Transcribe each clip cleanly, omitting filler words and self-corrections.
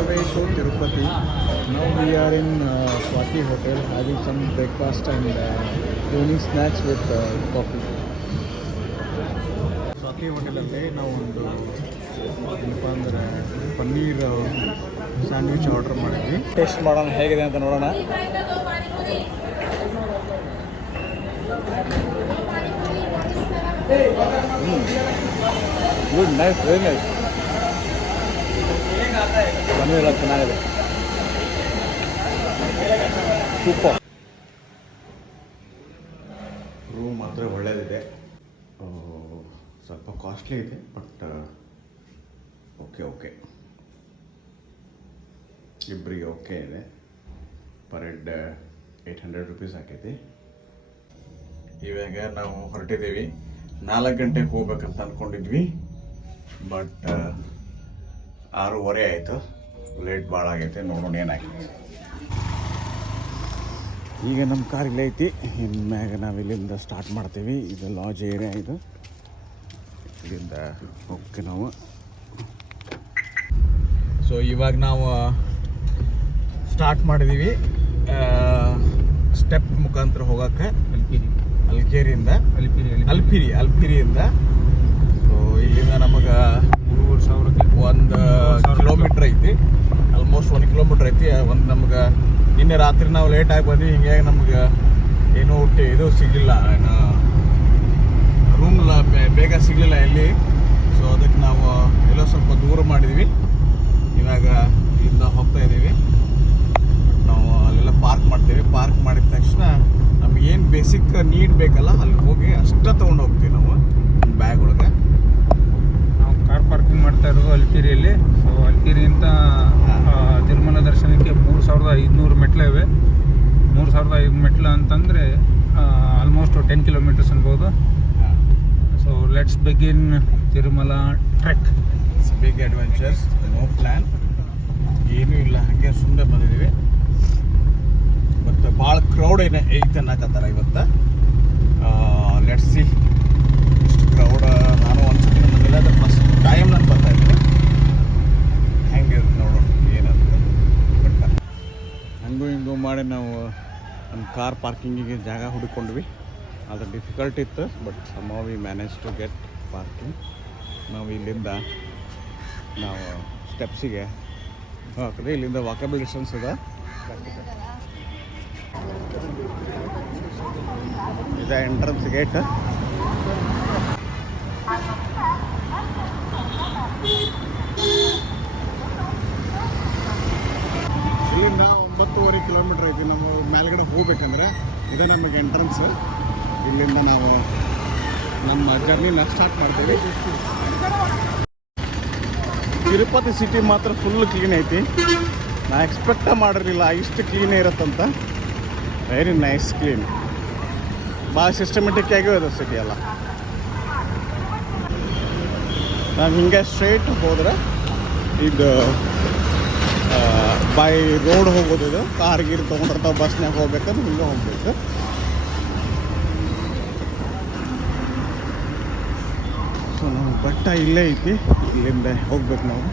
the way to Tirupati. Now we are in Swati Hotel having some breakfast and evening snacks with coffee. Swati Hotel ಅಲ್ಲಿ ನಾವು ಒಂದು ಏನಪ್ಪ ಅಂದರೆ paneer sandwich order ಮಾಡಿದ್ವಿ. Taste ಮಾಡೋಣ ಹೇಗಿದೆ ಅಂತ ನೋಡೋಣ. Good, nice, very nice. Paneer ಎಲ್ಲ ಚೆನ್ನಾಗಿದೆ, ಸೂಪರ್. ರೂಮ್ ಮಾತ್ರ ಒಳ್ಳೆಯದಿದೆ, ಸ್ವಲ್ಪ ಕಾಸ್ಟ್ಲಿ ಇದೆ ಬಟ್ ಓಕೆ ಇಬ್ಬರಿಗೆ ಓಕೆ ಇದೆ. ಪರ್ ಹೆಡ್ 800 rupees ಆಕೈತಿ. ಇವಾಗ ನಾವು ಹೊರಟಿದ್ದೀವಿ. 4 ಗಂಟೆಗೆ ಹೋಗ್ಬೇಕಂತ ಅಂದ್ಕೊಂಡಿದ್ವಿ ಬಟ್ 6:30 ಆಯಿತು. ಲೇಟ್ ಭಾಳ ಆಗೈತೆ, ನೋಡೋಣ ಏನಾಗೈತೆ. ಈಗ ನಮ್ಮ ಕಾರ್ ಇಲ್ಲೇ ಐತಿ. ಇನ್ಮ್ಯಾಗ ನಾವು ಇಲ್ಲಿಂದ ಸ್ಟಾರ್ಟ್ ಮಾಡ್ತೀವಿ. ಇದು ಲಾಡ್ಜ್ ಏರಿಯಾ, ಇದು ಇಲ್ಲಿಂದ ಓಕೆ ನಾವು. ಸೊ ಇವಾಗ ನಾವು ಸ್ಟಾರ್ಟ್ ಮಾಡಿದ್ದೀವಿ ಸ್ಟೆಪ್ ಮುಖಾಂತರ ಹೋಗೋಕ್ಕೆ ಅಲ್ಕೇರಿಯಿಂದ ಅಲ್ಪಿರಿಯಿಂದ. ಸೊ ಇಲ್ಲಿಂದ ನಮಗೆ 1 ಕಿಲೋಮೀಟ್ರ್ ಐತಿ, ಆಲ್ಮೋಸ್ಟ್ 1 ಕಿಲೋಮೀಟ್ರ್ ಐತಿ. ಒಂದು ನಮ್ಗೆ ನಿನ್ನೆ ರಾತ್ರಿ ನಾವು ಲೇಟಾಗಿ ಬಂದ್ವಿ, ಹಿಂಗಾಗಿ ನಮ್ಗೆ ಏನೂ ಇದು ಸಿಗಲಿಲ್ಲ, ರೂಮ್ ಬೇಗ ಸಿಗಲಿಲ್ಲ ಎಲ್ಲಿ. ಸೊ ಅದಕ್ಕೆ ನಾವು ಎಲ್ಲೋ ಸ್ವಲ್ಪ ದೂರ ಮಾಡಿದ್ವಿ. ಇವಾಗ ಇಲ್ಲಿಂದ ಹೋಗ್ತಾ ಇದ್ದೀವಿ. ನಾವು ಅಲ್ಲೆಲ್ಲ ಪಾರ್ಕ್ ಮಾಡ್ತೀವಿ. ಪಾರ್ಕ್ ಮಾಡಿದ ತಕ್ಷಣ ನಮ್ಗೆ ಏನು ಬೇಸಿಕ್ ನೀಡ್ ಬೇಕಲ್ಲ ಅಲ್ಲಿ ಹೋಗಿ ಅಷ್ಟೇ ತೊಗೊಂಡು ಹೋಗ್ತೀವಿ ನಾವು ಬ್ಯಾಗ್ ಒಳಗೆ. ನಾವು ಕಾರ್ ಪಾರ್ಕಿಂಗ್ ಮಾಡ್ತಾ ಇರೋದು ಅಲ್ಪಿರಿಯಲ್ಲಿ. ಸೊ ಅಲ್ಪಿರಿಯಿಂದ ತಿರುಮಲ ದರ್ಶನಕ್ಕೆ 3500 ಮೆಟ್ಲು ಇವೆ. 3500 ಮೆಟ್ಲು ಅಂತಂದರೆ ಆಲ್ಮೋಸ್ಟ್ 10 ಕಿಲೋಮೀಟರ್ಸ್ ಅನ್ಬೋದು. So let's begin Tirumala trek. It's big adventures, no plan, ಏನೂ ಇಲ್ಲ, ಹಾಗೆ ಸುಮ್ಮನೆ ಬಂದಿದ್ದೀವಿ. ಮತ್ತು ಭಾಳ ಕ್ರೌಡ್ ಐತೆ ಅನ್ನಕತ್ತಾರ ಇವತ್ತು. ಲೆಟ್ಸ್ ಸಿ ಇಷ್ಟು ಕ್ರೌಡ್. ನಾನು ಒಂದ್ಸತಿ ಬಂದಿಲ್ಲ, ಅದು ಫಸ್ಟ್ ಟೈಮ್ ನಾನು ಬರ್ತಾ ಇದ್ದೀನಿ. ಹೆಂಗಿರುತ್ತೆ ನೋಡೋಣ ಏನಂತ. ಬಟ್ ಹಂಗೂ ಮಾಡಿ ನಾವು ನಮ್ಮ ಕಾರ್ ಪಾರ್ಕಿಂಗಿಗೆ ಜಾಗ ಹುಡುಕೊಂಡ್ವಿ. ಅದು ಡಿಫಿಕಲ್ಟ್ ಇತ್ತು but somehow we manage to get parking. ನಾವು ಇಲ್ಲಿಂದ ನಾವು ಸ್ಟೆಪ್ಸಿಗೆ ಹಾಕಿದ್ರೆ ಇಲ್ಲಿಂದ ವಾಕಬಲ್ ಡಿಸ್ಟೆನ್ಸ್ ಇದೆ. ಇದು ಎಂಟ್ರೆನ್ಸ್ ಗೇಟ್. ಇಲ್ಲಿಂದ 9.5 ಕಿಲೋಮೀಟ್ರ್ ಐತಿ. ನಾವು ಮೇಲ್ಗಡೆ ಹೋಗ್ಬೇಕಂದ್ರೆ ಇದೇ ನಮಗೆ ಎಂಟ್ರೆನ್ಸ್. ಇಲ್ಲಿಂದ ನಾವು ನಮ್ಮ ಜರ್ನಿನ ಸ್ಟಾರ್ಟ್ ಮಾಡ್ತೀವಿ. ತಿರುಪತಿ ಸಿಟಿ ಮಾತ್ರ ಫುಲ್ ಕ್ಲೀನ್ ಐತಿ. ನಾ ಎಕ್ಸ್ಪೆಕ್ಟ ಮಾಡಿರಲಿಲ್ಲ ಇಷ್ಟು ಕ್ಲೀನೇ ಇರುತ್ತಂತ. ವೆರಿ ನೈಸ್, ಕ್ಲೀನ್, ಭಾಳ ಸಿಸ್ಟಮೆಟಿಕ್ ಆಗಿ ಇದೆ ಸಿಟಿ ಎಲ್ಲ. ನಾವು ಹಿಂಗೆ ಸ್ಟ್ರೈಟ್ ಹೋದ್ರೆ ಇದು ಬೈ ರೋಡ್ ಹೋಗೋದು. ಇದು ಕಾರ್ ಗೀರ್ ತೊಗೊಂಡಿರ್ತಾವೆ, ಬಸ್ನಾಗ ಹೋಗ್ಬೇಕಂದ್ರೆ ಹಿಂಗೆ ಹೋಗ್ಬೇಕು. ಸೊ ನಾವು ಬೆಟ್ಟ ಇಲ್ಲೇ ಐತಿ, ಇಲ್ಲಿಂದ ಹೋಗ್ಬೇಕು ನಾವು.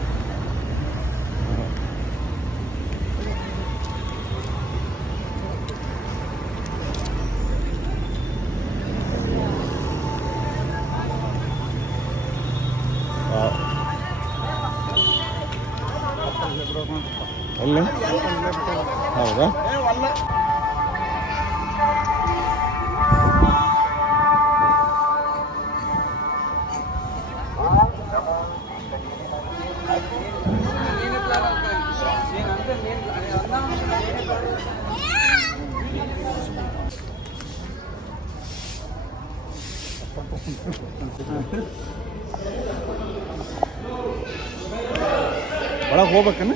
ಅಲ್ಲ ಹೌದಾ? ಒಳಗೆ ಹೋಗ್ಬೇಕನ್ನ,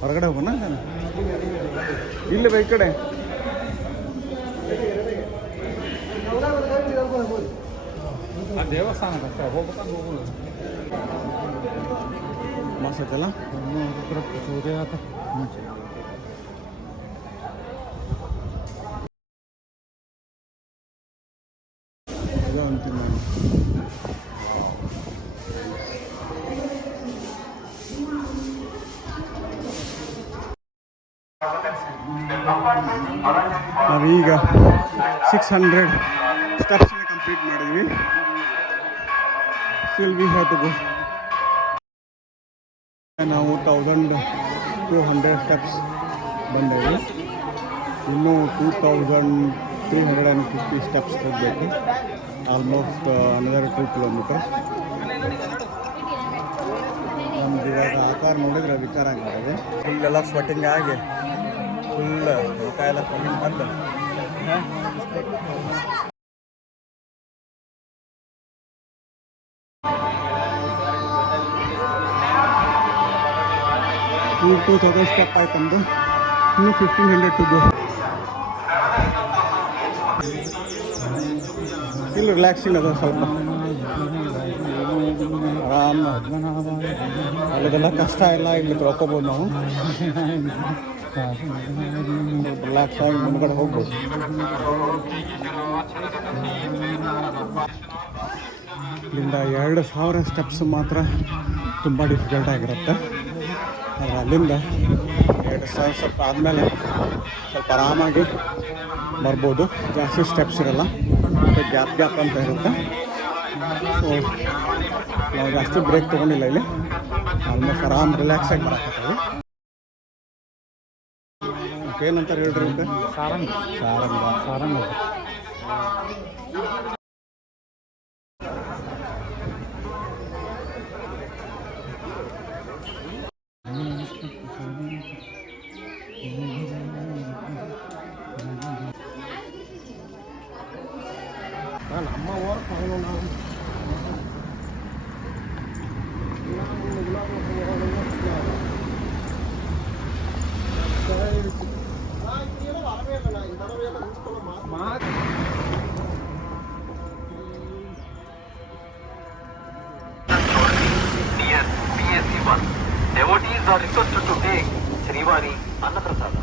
ಹೊರಗಡೆ ಹೋಗೋಣ. ಇಲ್ಲ ಬೈ ಕಡೆ ದೇವಸ್ಥಾನ ಹೋಗ್ಬೇಕಂತ ಹೋಗೋದು ಮಸ್ತೈತಲ್ಲ. ಸೂರ್ಯ ಅಂತೀನಿ ನಾನು. ನಾವೀಗ 600 ಸ್ಟೆಪ್ಸ್ನ ಕಂಪ್ಲೀಟ್ ಮಾಡಿದ್ವಿ. Still we have to go. ನಾವು 1200 ಸ್ಟೆಪ್ಸ್ ಬಂದೇವೆ. ಇನ್ನೂ 2350 ಸ್ಟೆಪ್ಸ್ ಹೋಗಬೇಕು. Almost another 2 kilometre. ನಮ್ದು ಇವಾಗ ಆಕಾರ ನೋಡಿದ್ರೆ ವಿಚಾರ ಆಗ್ತದೆ. ಫುಲ್ಲೆಲ್ಲ ಸ್ವೆಟ್ಟಿಂಗ್ ಆಗಿ ಫುಲ್ ಮುಖ ಎಲ್ಲ ಕಮ್ಮಿಂಗ್ ಬಂದು 2000 ಸ್ಟೆಪ್ ಆಯ್ತಂದು. ಇನ್ನೂ 1500 ಟು ಗೋ. ಇಲ್ಲಿ ರಿಲ್ಯಾಕ್ಸಿಂಗ್ ಅದ ಸ್ವಲ್ಪ ಆರಾಮ. ಅಲ್ಲಿಗೆಲ್ಲ ಕಷ್ಟ ಇಲ್ಲ, ಇಲ್ಲಿ ತಿಳ್ಕೊಬೋದು ನಾವು. ರಿಲ್ಯಾಕ್ಸ್ ಆಗಿ ಮುಂದ್ಗಡೆ ಹೋಗ್ಬೋದು. ಇಲ್ಲಿಂದ 2000 ಸ್ಟೆಪ್ಸ್ ಮಾತ್ರ ತುಂಬ ಡಿಫಿಕಲ್ಟ್ ಆಗಿರುತ್ತೆ. ಆದರೆ ಅಲ್ಲಿಂದ 2000 ಸ್ವಲ್ಪ ಆದಮೇಲೆ ಸ್ವಲ್ಪ ಆರಾಮಾಗಿ ಬರ್ಬೋದು. ಜಾಸ್ತಿ ಸ್ಟೆಪ್ಸ್ ಇರಲ್ಲ, ಗ್ಯಾಪ್ ಅಂತ ಇರುತ್ತೆ. ಸೊ ನಾವು ಜಾಸ್ತಿ ಬ್ರೇಕ್ ತೊಗೊಂಡಿಲ್ಲ ಇಲ್ಲಿ. ಆಲ್ಮೋಸ್ಟ್ ಆರಾಮ್ ರಿಲ್ಯಾಕ್ಸ್ ಆಗಿ ಬರಕತ್ತೀವಿ. ಏನಂತಾರೆ ಹೇಳ್ರಿ? ಸಾರಂಗ. ನಮ್ಮ work Devotees are requested to take Srivari Annaprasada.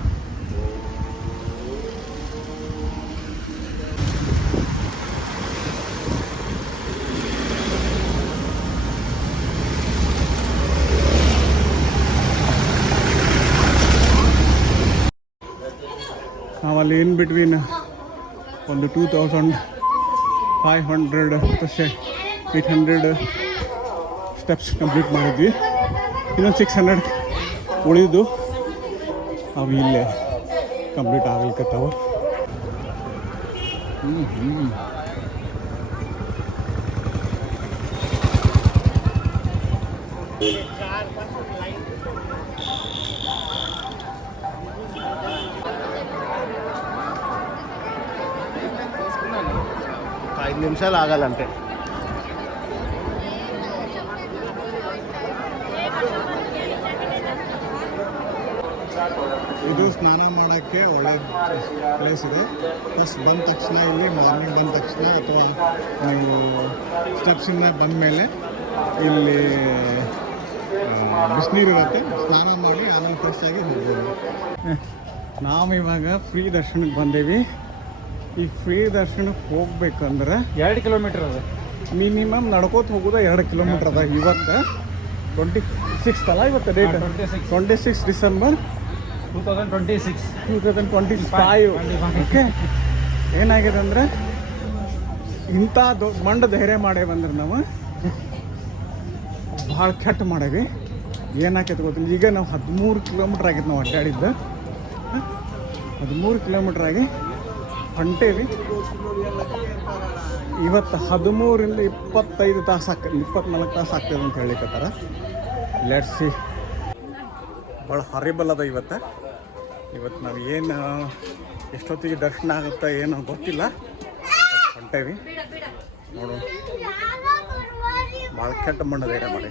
ನಾವಲ್ಲಿ ಇನ್ ಬಿಟ್ವೀನ್ ಒಂದು 2500 800 ಸ್ಟೆಪ್ಸ್ ಕಂಪ್ಲೀಟ್ ಮಾಡಿದ್ವಿ. ಇನ್ನೊಂದು 600 ಉಳಿದು ಅವು ಇಲ್ಲೇ ಕಂಪ್ಲೀಟ್ ಆಗ್ಲಿಕ್ಕತ್ತಾವ. ఐదు నిమిషాలు ఆగాలంటే. ಇದು ಸ್ನಾನ ಮಾಡೋಕ್ಕೆ ಒಳ್ಳೆ ಪ್ಲೇಸ್ ಇದೆ. ಫಸ್ಟ್ ಬಂದ ತಕ್ಷಣ ಇಲ್ಲಿ ಮಾರ್ನಿಂಗ್ ಬಂದ ತಕ್ಷಣ ಅಥವಾ ನೀವು ಸ್ಟೆಪ್ಸಿಂದ ಬಂದ ಮೇಲೆ ಇಲ್ಲಿ ಬಿಸಿನೀರಿರುತ್ತೆ, ಸ್ನಾನ ಮಾಡಿ ಆಮೇಲೆ ಫ್ರೆಶ್ ಆಗಿ ಹೋಗ್ಬೋದು. ನಾವು ಇವಾಗ ಫ್ರೀ ದರ್ಶನಕ್ಕೆ ಬಂದೇವಿ. ಈ ಫ್ರೀ ದರ್ಶನಕ್ಕೆ ಹೋಗ್ಬೇಕಂದ್ರೆ 2 ಕಿಲೋಮೀಟರ್ ಅದ. ಮಿನಿಮಮ್ ನಡ್ಕೋತ ಹೋಗೋದು 2 ಕಿಲೋಮೀಟರ್ ಅದ. ಇವತ್ತು 26 ಅಲ್ಲ, ಇವತ್ತು ಡೇಟ್ 26 ಡಿಸೆಂಬರ್ 2025. ಓಕೆ, ಏನಾಗಿದೆ ಅಂದರೆ ಇಂಥ ಮಂಡ ಧೈರ್ಯ ಮಾಡೇವಂದ್ರೆ ನಾವು ಭಾಳ ಕೆಟ್ಟ ಮಾಡೇವಿ. ಏನಾಕೈತೆ ಗೊತ್ತಿಲ್ಲ. ಈಗ ನಾವು 13 ಕಿಲೋಮೀಟ್ರ್ ಆಗೈತೆ ನಾವು ಅಡ್ಡಾಡಿದ್ದು. 13 ಕಿಲೋಮೀಟ್ರ್ ಆಗಿ ಹೊಂಟೇವಿ. ಇವತ್ತು 13ರಿಂದ 25 ತಾಸು 24 ತಾಸು ಆಗ್ತದೆ ಅಂತ ಹೇಳಿಕತ್ತಾರ. Let's see. ಭಾಳ ಹಾರಿಬಲ್ ಅದ ಇವತ್ತು ನಾವು ಏನು ಎಷ್ಟೊತ್ತಿಗೆ ದರ್ಶನ ಆಗುತ್ತಾ ಏನೋ ಗೊತ್ತಿಲ್ಲ. ಹೊಂಟೇವಿ ನೋಡು. ಭಾಳ ಕೆಟ್ಟ ಮಣ್ಣು ಧೈರ್ಯ ಮಾಡಿ.